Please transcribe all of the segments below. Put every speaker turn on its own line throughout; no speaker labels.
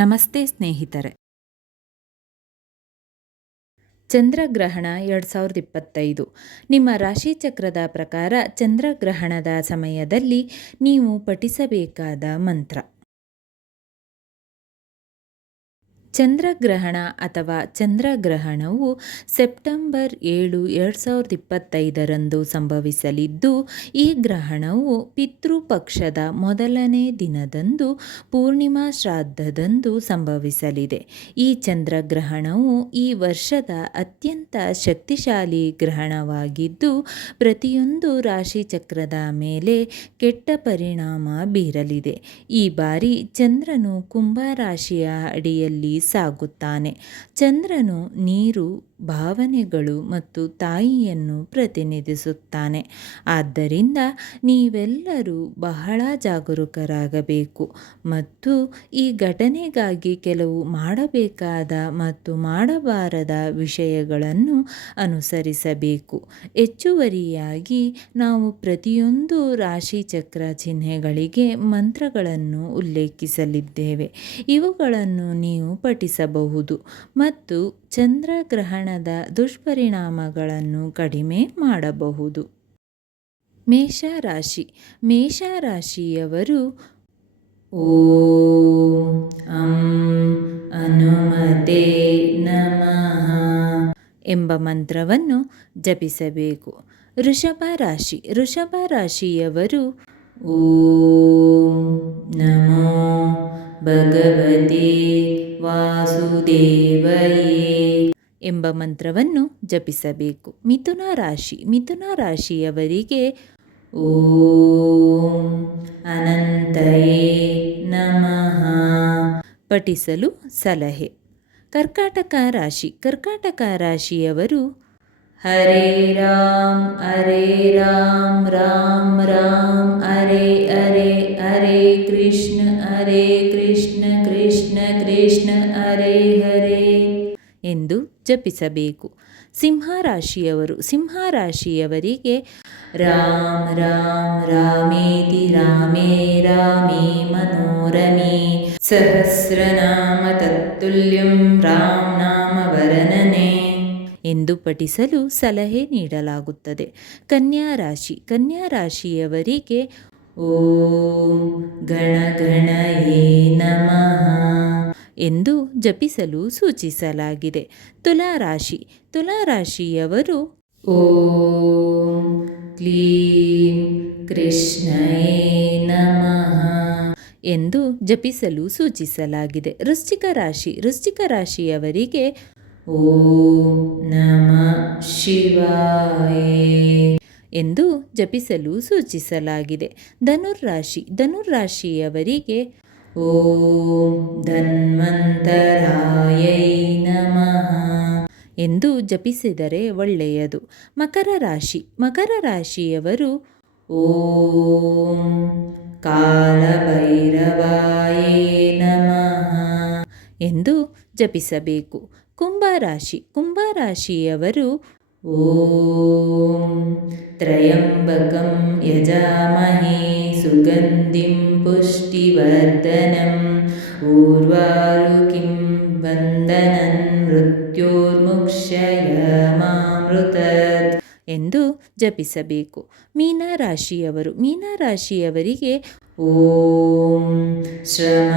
ನಮಸ್ತೆ ಸ್ನೇಹಿತರೆ. ಚಂದ್ರಗ್ರಹಣ ಎರಡು ಸಾವಿರದ ಇಪ್ಪತ್ತೈದು. ನಿಮ್ಮ ರಾಶಿಚಕ್ರದ ಪ್ರಕಾರ ಚಂದ್ರಗ್ರಹಣದ ಸಮಯದಲ್ಲಿ ನೀವು ಪಠಿಸಬೇಕಾದ ಮಂತ್ರ. ಚಂದ್ರಗ್ರಹಣ ಅಥವಾ ಚಂದ್ರಗ್ರಹಣವು ಸೆಪ್ಟೆಂಬರ್ ಏಳು ಎರಡು ಸಾವಿರದ ಇಪ್ಪತ್ತೈದರಂದು ಸಂಭವಿಸಲಿದ್ದು, ಈ ಗ್ರಹಣವು ಪಿತೃಪಕ್ಷದ ಮೊದಲನೇ ದಿನದಂದು ಪೂರ್ಣಿಮಾ ಶ್ರಾದ್ದದಂದು ಸಂಭವಿಸಲಿದೆ. ಈ ಚಂದ್ರಗ್ರಹಣವು ಈ ವರ್ಷದ ಅತ್ಯಂತ ಶಕ್ತಿಶಾಲಿ ಗ್ರಹಣವಾಗಿದ್ದು, ಪ್ರತಿಯೊಂದು ರಾಶಿಚಕ್ರದ ಮೇಲೆ ಕೆಟ್ಟ ಪರಿಣಾಮ ಬೀರಲಿದೆ. ಈ ಬಾರಿ ಚಂದ್ರನು ಕುಂಭರಾಶಿಯ ಅಡಿಯಲ್ಲಿ ಸಾಗುತ್ತಾನೆ. ಚಂದ್ರನು ನೀರು ಭಾವನೆಗಳು ಮತ್ತು ತಾಯಿಯನ್ನು ಪ್ರತಿನಿಧಿಸುತ್ತಾನೆ. ಆದ್ದರಿಂದ ನೀವೆಲ್ಲರೂ ಬಹಳ ಜಾಗರೂಕರಾಗಬೇಕು ಮತ್ತು ಈ ಘಟನೆಗಾಗಿ ಕೆಲವು ಮಾಡಬೇಕಾದ ಮತ್ತು ಮಾಡಬಾರದ ವಿಷಯಗಳನ್ನು ಅನುಸರಿಸಬೇಕು. ಹೆಚ್ಚುವರಿಯಾಗಿ ನಾವು ಪ್ರತಿಯೊಂದು ರಾಶಿ ಚಕ್ರ ಚಿಹ್ನೆಗಳಿಗೆ ಮಂತ್ರಗಳನ್ನು ಉಲ್ಲೇಖಿಸಲಿದ್ದೇವೆ. ಇವುಗಳನ್ನು ನೀವು ಪಠಿಸಬಹುದು ಮತ್ತು ಚಂದ್ರಗ್ರಹಣದ ದುಷ್ಪರಿಣಾಮಗಳನ್ನು ಕಡಿಮೆ ಮಾಡಬಹುದು. ಮೇಷರಾಶಿ. ಮೇಷರಾಶಿಯವರು ಓಂ ಅಂ ಅನುಮತೆ ನಮಃ ಎಂಬ ಮಂತ್ರವನ್ನು ಜಪಿಸಬೇಕು. ವೃಷಭ ರಾಶಿ. ವೃಷಭ ರಾಶಿಯವರು ಓಂ ನಮೋ ಭಗವತೆ ವಾಸುದೇವಯೇ. ಎಂಬ ಮಂತ್ರವನ್ನು ಜಪಿಸಬೇಕು. ಮಿಥುನ ರಾಶಿ, ಮಿಥುನ ರಾಶಿಯವರಿಗೆ ಓಂ ಅನಂತಯೇ ನಮಃ ಪಠಿಸಲು ಸಲಹೆ. ಕರ್ಕಾಟಕ ರಾಶಿ, ಕರ್ಕಾಟಕ ರಾಶಿಯವರು ಹರೇ ರಾಮ್ ಹರೇ ರಾಮ್ ರಾಮ್ ಹರೇ ಎಂದು ಜಪಿಸಬೇಕು. ಸಿಂಹರಾಶಿಯವರು, ಸಿಂಹರಾಶಿಯವರಿಗೆ ರಾಮ್ ರಾಮ್, ರಾಮೇತಿ, ರಾಮೇ ರಾಮೇ, ಮನೋರಮೇ. ಸಹಸ್ರನಾಮ ತತ್ತುಲ್ಯಂ, ರಾಮ್ ನಾಮ ವರನನೆ. ಎಂದು ಪಠಿಸಲು ಸಲಹೆ ನೀಡಲಾಗುತ್ತದೆ. ಕನ್ಯಾ ರಾಶಿ, ಕನ್ಯಾ ರಾಶಿಯವರಿಗೆ ಓಂ ಗಣ ಗಣಯೇ ನಮಃ. ಎಂದು ಜಪಿಸಲು ಸೂಚಿಸಲಾಗಿದೆ. ತುಲಾರಾಶಿ. ತುಲಾರಾಶಿಯವರು ಓಂ ಕ್ಲೀಂ ಕೃಷ್ಣಯೇ ನಮಃ ಎಂದು ಜಪಿಸಲು ಸೂಚಿಸಲಾಗಿದೆ. ವೃಶ್ಚಿಕ ರಾಶಿ. ವೃಶ್ಚಿಕ ರಾಶಿಯವರಿಗೆ ಓಂ ನಮ ಶಿವಾಯೇ ಎಂದು ಜಪಿಸಲು ಸೂಚಿಸಲಾಗಿದೆ. ಧನುರ್ರಾಶಿ ಧನುರ್ರಾಶಿಯವರಿಗೆ ಓಂ ಧನ್ವಂತರಾಯೈ ನಮಃ. ಎಂದು ಜಪಿಸಿದರೆ ಒಳ್ಳೆಯದು. ಮಕರ ರಾಶಿ. ಮಕರ ರಾಶಿಯವರು ಓಂ ಕಾಲಭೈರವಾಯೇ ನಮಃ ಎಂದು ಜಪಿಸಬೇಕು. ಕುಂಭರಾಶಿ ಕುಂಭರಾಶಿಯವರು ಓಂ ತ್ರಯಂಬಕಂ ಯಜಾಮಹೇ ಸುಗಂಧಿಂ ಪುಷ್ಟಿವರ್ಧನಂ ಊರ್ವಾರುಕಿಂ ವಂದನನ್ ಮೃತ್ಯೋರ್ಮುಕ್ಷಯಮಾಮೃತತ್ ಎಂದು ಜಪಿಸಬೇಕು ಮೀನರಾಶಿಯವರು ಮೀನರಾಶಿಯವರಿಗೆ ಓಂ ಶ್ರಮ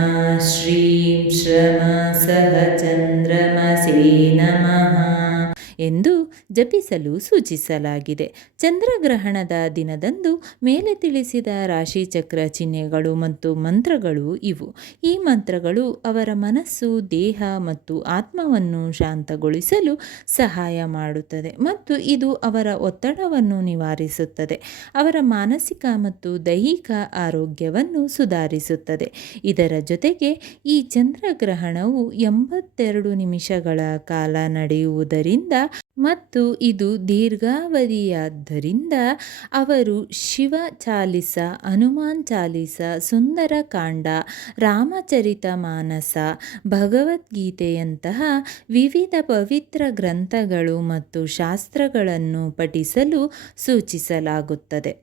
ಶ್ರೀಂ ಶ್ರಮ ಸಹ ಚಂದ್ರಮಸೇ ನಮಃ ಎಂದು ಜಪಿಸಲು ಸೂಚಿಸಲಾಗಿದೆ. ಚಂದ್ರಗ್ರಹಣದ ದಿನದಂದು ಮೇಲೆ ತಿಳಿಸಿದ ರಾಶಿಚಕ್ರ ಚಿಹ್ನೆಗಳು ಮತ್ತು ಮಂತ್ರಗಳು ಇವು. ಈ ಮಂತ್ರಗಳು ಅವರ ಮನಸ್ಸು, ದೇಹ ಮತ್ತು ಆತ್ಮವನ್ನು ಶಾಂತಗೊಳಿಸಲು ಸಹಾಯ ಮಾಡುತ್ತದೆ ಮತ್ತು ಇದು ಅವರ ಒತ್ತಡವನ್ನು ನಿವಾರಿಸುತ್ತದೆ. ಅವರ ಮಾನಸಿಕ ಮತ್ತು ದೈಹಿಕ ಆರೋಗ್ಯವನ್ನು ಸುಧಾರಿಸುತ್ತದೆ. ಇದರ ಜೊತೆಗೆ ಈ ಚಂದ್ರಗ್ರಹಣವು ಎಂಬತ್ತೆರಡು ನಿಮಿಷಗಳ ಕಾಲ ನಡೆಯುವುದರಿಂದ ಮತ್ತು ಇದು ದೀರ್ಘಾವಧಿಯಾದ್ದರಿಂದ ಅವರು ಶಿವ ಚಾಲಿಸ, ಹನುಮಾನ್ ಚಾಲಿಸ ಸುಂದರಕಾಂಡ ರಾಮಚರಿತ ಮಾನಸ, ಭಗವದ್ಗೀತೆಯಂತಹ ವಿವಿಧ ಪವಿತ್ರ ಗ್ರಂಥಗಳು ಮತ್ತು ಶಾಸ್ತ್ರಗಳನ್ನು ಪಠಿಸಲು ಸೂಚಿಸಲಾಗುತ್ತದೆ.